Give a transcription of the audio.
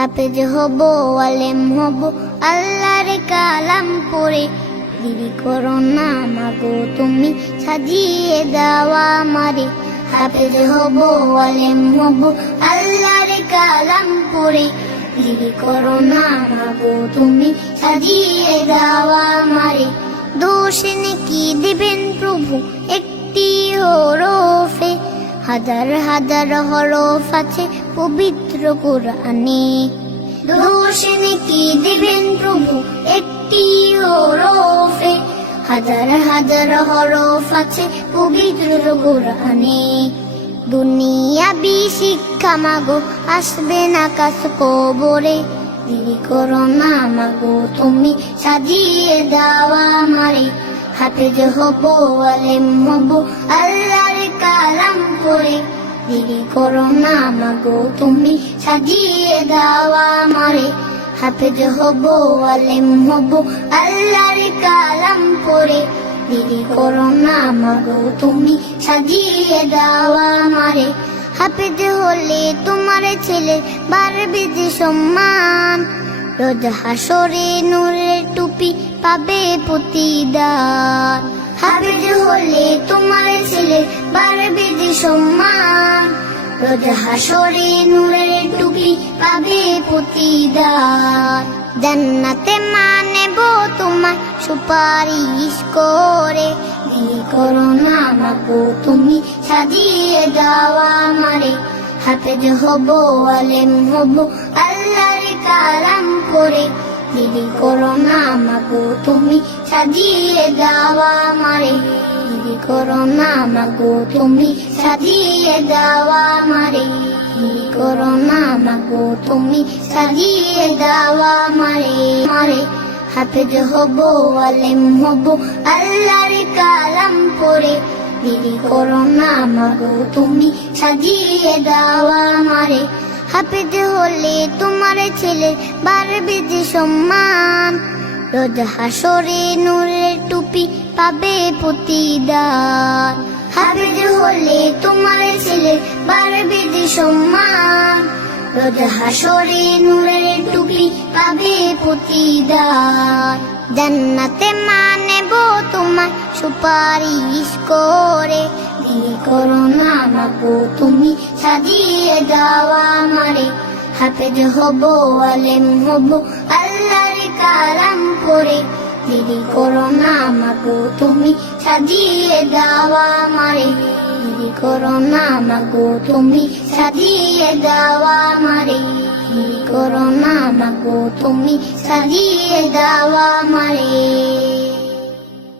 হাফেজ হব আলেম হব আল্লাহর কালাম পড়ে, দেরি করো না মাগো তুমি সাজিয়ে দেওয়া আমারে। হাফেজ হব আলেম হব আল্লাহর কালাম পড়ে, দেরি করো না মাগো তুমি সাজিয়ে দেওয়া আমারে। দোষ নেকি দিবেন প্রভু একটি হরফে, হাজার হাজার হরফ আছে পবিত্র কোরআনে। দোষ নেকি দিবেন প্রভু একটি হরফে, হাজার হাজার হরফ আছে পবিত্র কোরআনে। দুনিয়াবি শিক্ষা মাগো আসবে না কাছ কবরে, দেরি করো না মাগো তুমি সাজিয়ে দেওয়া আমারে। হাফেজ হব আলেম হব আল্লাহর কালাম পড়ে, দেরি করো না মাগো তুমি সাজিয়ে দেওয়া আমারে। হাফেজ হব আলেম হব আল্লাহর কালাম পড়ে, দেরি করো না মাগো তুমি সাজিয়ে দেওয়া আমারে। হাফেজ হলে তোমার ছেলে বাড়বে যে সম্মান, রোজ হাসরে নূরের টুপি পাবে প্রতিদান। হাফেজ হলে তোমার ছেলে বাড়বে যে সম্মান, রোজ হাসরে নূরের টুপি পাবে প্রতিদান। জান্নাতে মানেব তোমার সুপারিশ করে, দেরি করো না মাগো তুমি সাজিয়ে দেওয়া আমারে। হাফেজ হব আলেম হব আল্লাহর কালাম পড়ে, দেরি করো না মাগো তুমি সাজিয়ে দেওয়া আমারে। দেরি করো না মাগো তুমি সাজিয়ে দেওয়া আমারে। দেরি করো না মাগো তুমি সাজিয়ে দেওয়া আমারে। হাফেজ হব আলেম হব আল্লাহর কালাম পড়ে, দেরি করো না মাগো তুমি সাজিয়ে দেওয়া আমারে। হাফেজ হলে তোমার ছেলে বাড়বে যে সম্মান, রোজ হাসরে নূরের টুপি পাবে প্রতিদান। হাফেজ হলে তোমার ছেলে বাড়বে যে সম্মান, রোজ হাসরে নূরের টুপি পাবে প্রতিদান। জান্নাতে মানেব তোমার সুপারিশ করে, দেরি করো না মাগো তুমি সাজিয়ে দেওয়া আমারে। হাফেজ হব আলেম হব আল্লাহর কালাম পড়ে, দেরি করো না মাগো তুমি সাজিয়ে দেওয়া আমারে। দেরি করো না মাগো তুমি সাজিয়ে দেওয়া আমারে। দেরি করো না মাগো তুমি সাজিয়ে দেওয়া আমারে।